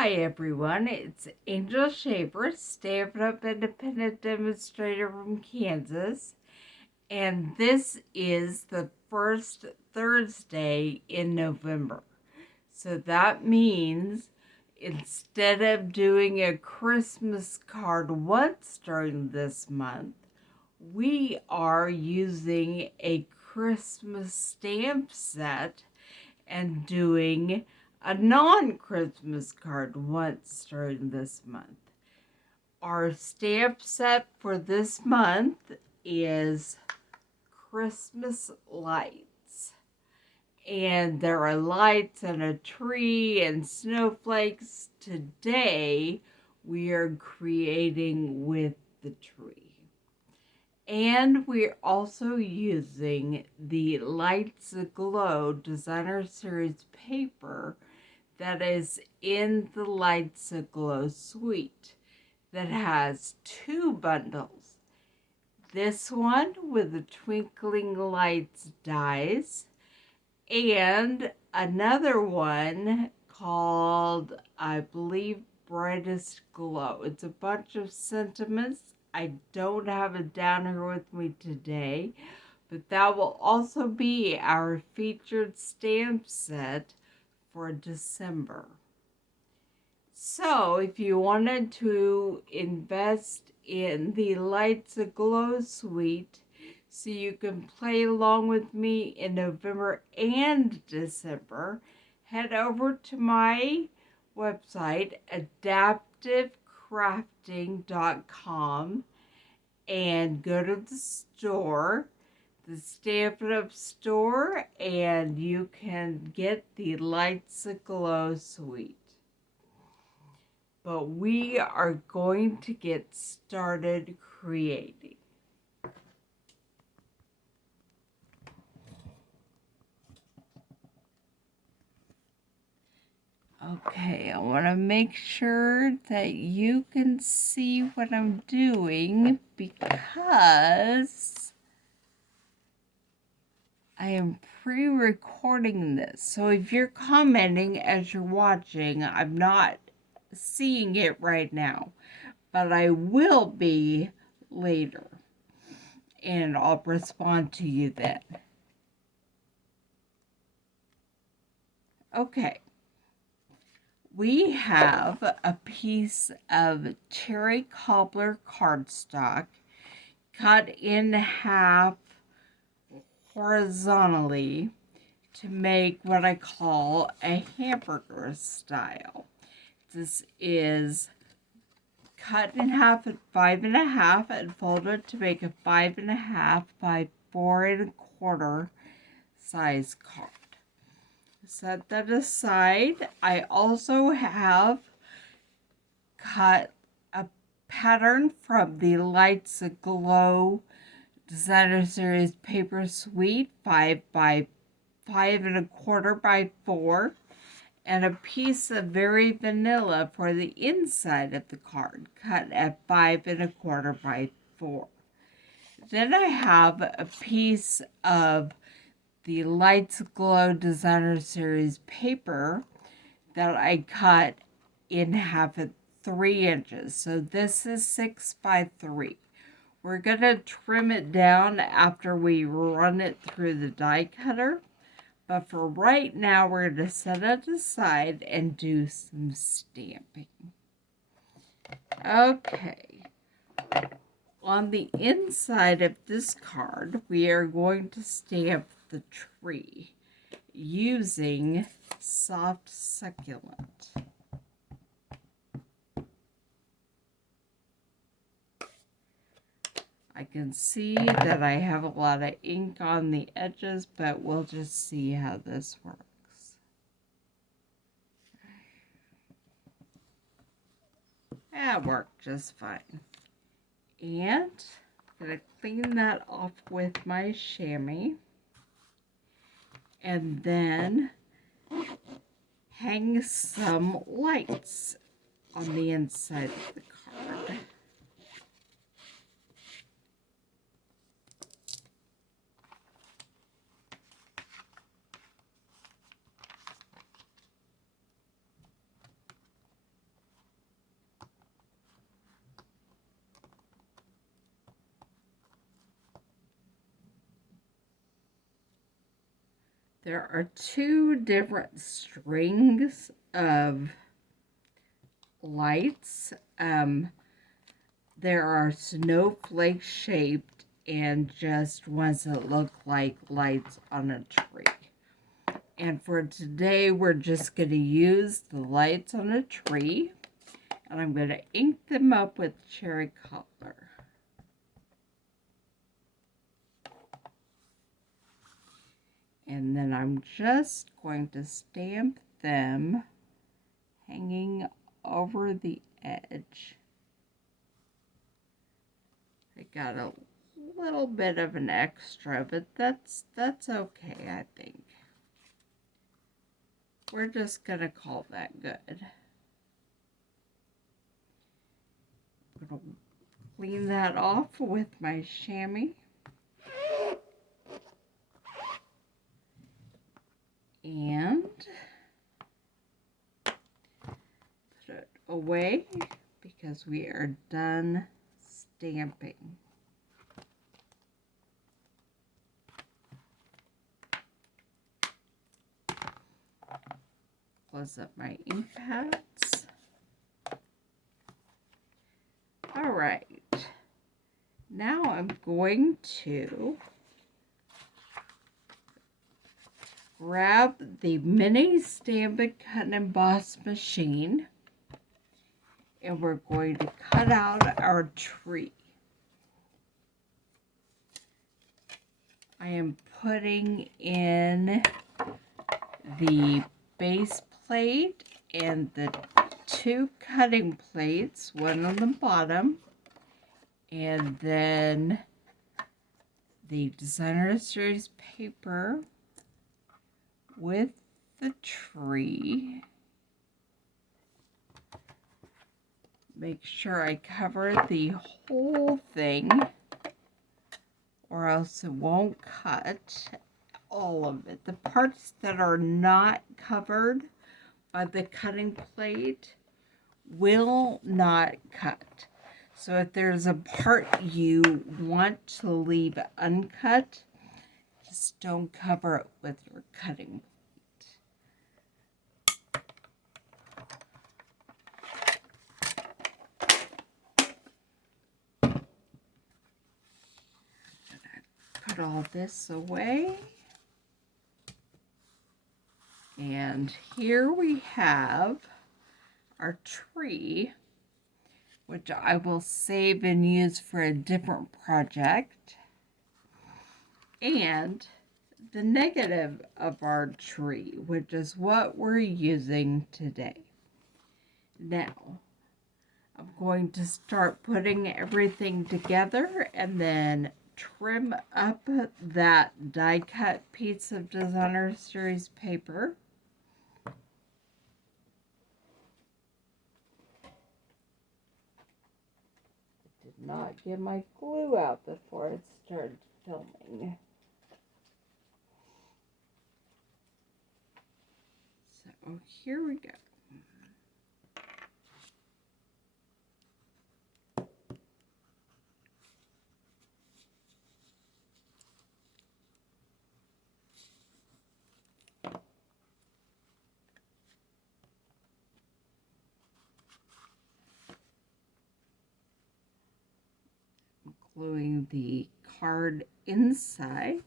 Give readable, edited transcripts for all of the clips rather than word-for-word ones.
Hi everyone, it's Angel Shaver, Stampin Up Independent Demonstrator from Kansas, and this is the first Thursday in November. So that means instead of doing a Christmas card once during this month, we are using a Christmas stamp set and doing a non-Christmas card once during this month. Our stamp set for this month is Christmas lights. And there are lights and a tree and snowflakes. Today, we are creating with the tree. And we're also using the Lights Aglow Designer Series paper that is in the Lights Aglow Suite that has two bundles. This one with the twinkling lights dies, and another one called, I believe, Brightest Glow. It's a bunch of sentiments. I don't have it down here with me today, but that will also be our featured stamp set for December. So if you wanted to invest in the Lights Aglow Suite so you can play along with me in November and December, head over to my website, adaptivecrafting.com, and go to the store, the Stampin' Up store, and you can get the Lights Aglow Suite. But we are going to get started creating. Okay, I want to make sure that you can see what I'm doing because I am pre-recording this. So if you're commenting as you're watching, I'm not seeing it right now, but I will be later, and I'll respond to you then. Okay. We have a piece of cherry cobbler cardstock cut in half horizontally to make what I call a hamburger style. This is cut in half at 5.5 and folded to make a 5.5 by 4.25 size card. Set that aside. I also have cut a pattern from the Lights Aglow Designer Series Paper Suite, 5 by 5.25 by 4, and a piece of Very Vanilla for the inside of the card, cut at 5.25 by 4. Then I have a piece of the Lights Aglow Designer Series paper that I cut in half at 3 inches. So this is 6 by 3. We're going to trim it down after we run it through the die cutter. But for right now, we're going to set it aside and do some stamping. Okay. On the inside of this card, we are going to stamp the tree using Soft Succulent. I can see that I have a lot of ink on the edges, but we'll just see how this works. That worked just fine. And I'm going to clean that off with my chamois. And then hang some lights on the inside of the card. There are two different strings of lights. There are snowflake shaped and just ones that look like lights on a tree. And for today, we're just going to use the lights on a tree. And I'm going to ink them up with cherry color. And then I'm just going to stamp them hanging over the edge. I got a little bit of an extra, but that's okay, I think. We're just going to call that good. I'm going to clean that off with my chamois. And put it away because we are done stamping. Close up my ink pads. All right. Now I'm going to grab the mini Stampin' Cut and Emboss machine, and we're going to cut out our tree. I am putting in the base plate and the two cutting plates, one on the bottom, and then the Designer Series paper with the tree. Make sure I cover the whole thing, or else it won't cut all of it. The parts that are not covered by the cutting plate will not cut. So if there's a part you want to leave uncut, just don't cover it with your cutting plate. Put all this away. And here we have our tree, which I will save and use for a different project, and the negative of our tree, which is what we're using today. Now, I'm going to start putting everything together and then trim up that die cut piece of Designer Series paper. Did not get my glue out before I started filming. So here we go. Gluing the card inside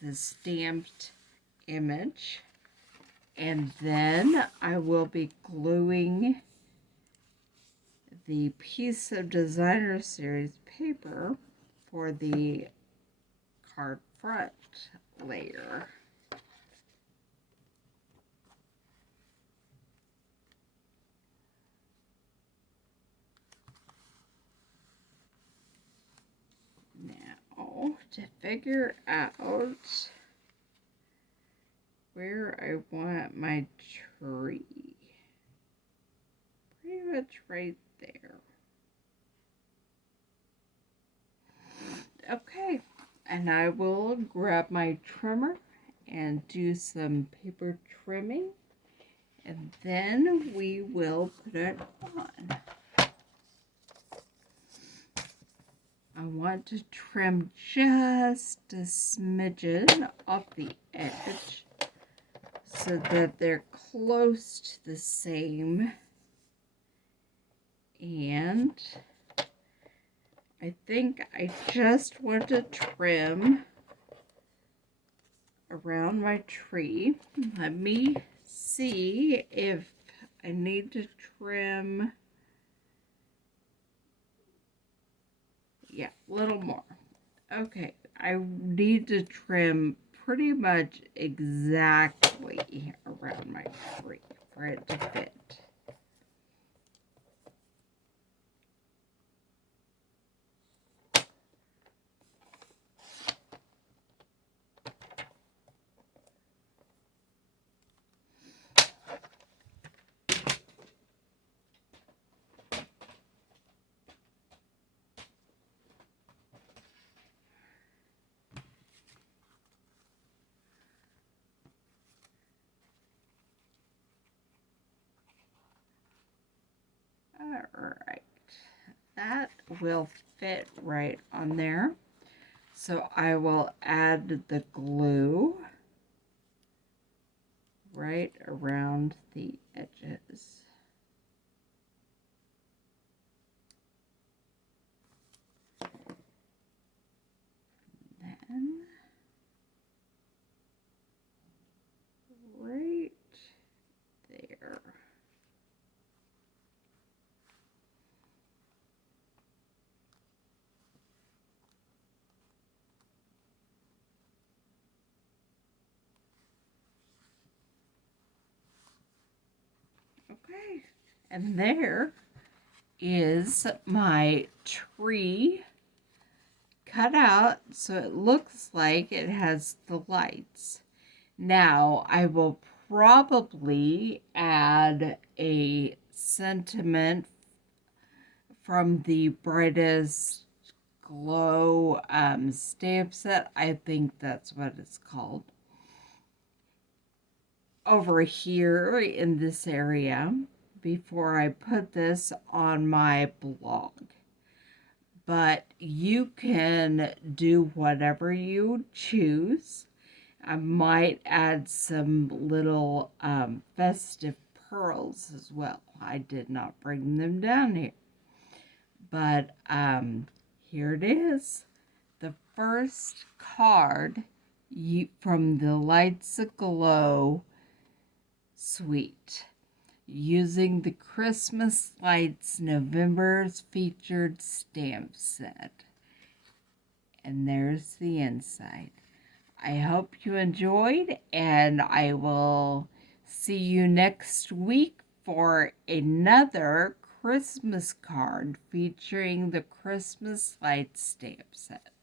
the stamped image, and then I will be gluing the piece of Designer Series paper for the card front layer. Now, to figure out where I want my tree, pretty much right there. Okay, and I will grab my trimmer and do some paper trimming, and then we will put it on. I want to trim just a smidgen off the edge so that they're close to the same. And I think I just want to trim around my tree. Let me see if I need to trim. Yeah, a little more. Okay, I need to trim pretty much exactly around my tree for it to fit. Alright, that will fit right on there. So I will add the glue right around the edges. Then right there. Okay, and there is my tree cut out so it looks like it has the lights. Now I will probably add a sentiment from the Brightest Glow stamp set. I think that's what it's called. Over here in this area before I put this on my blog. But you can do whatever you choose. I might add some little festive pearls as well. I did not bring them down here. But here it is. The first card from the Lights Aglow Suite. Using the Christmas Lights November's featured stamp set. And there's the inside. I hope you enjoyed, and I will see you next week for another Christmas card featuring the Christmas Lights stamp set.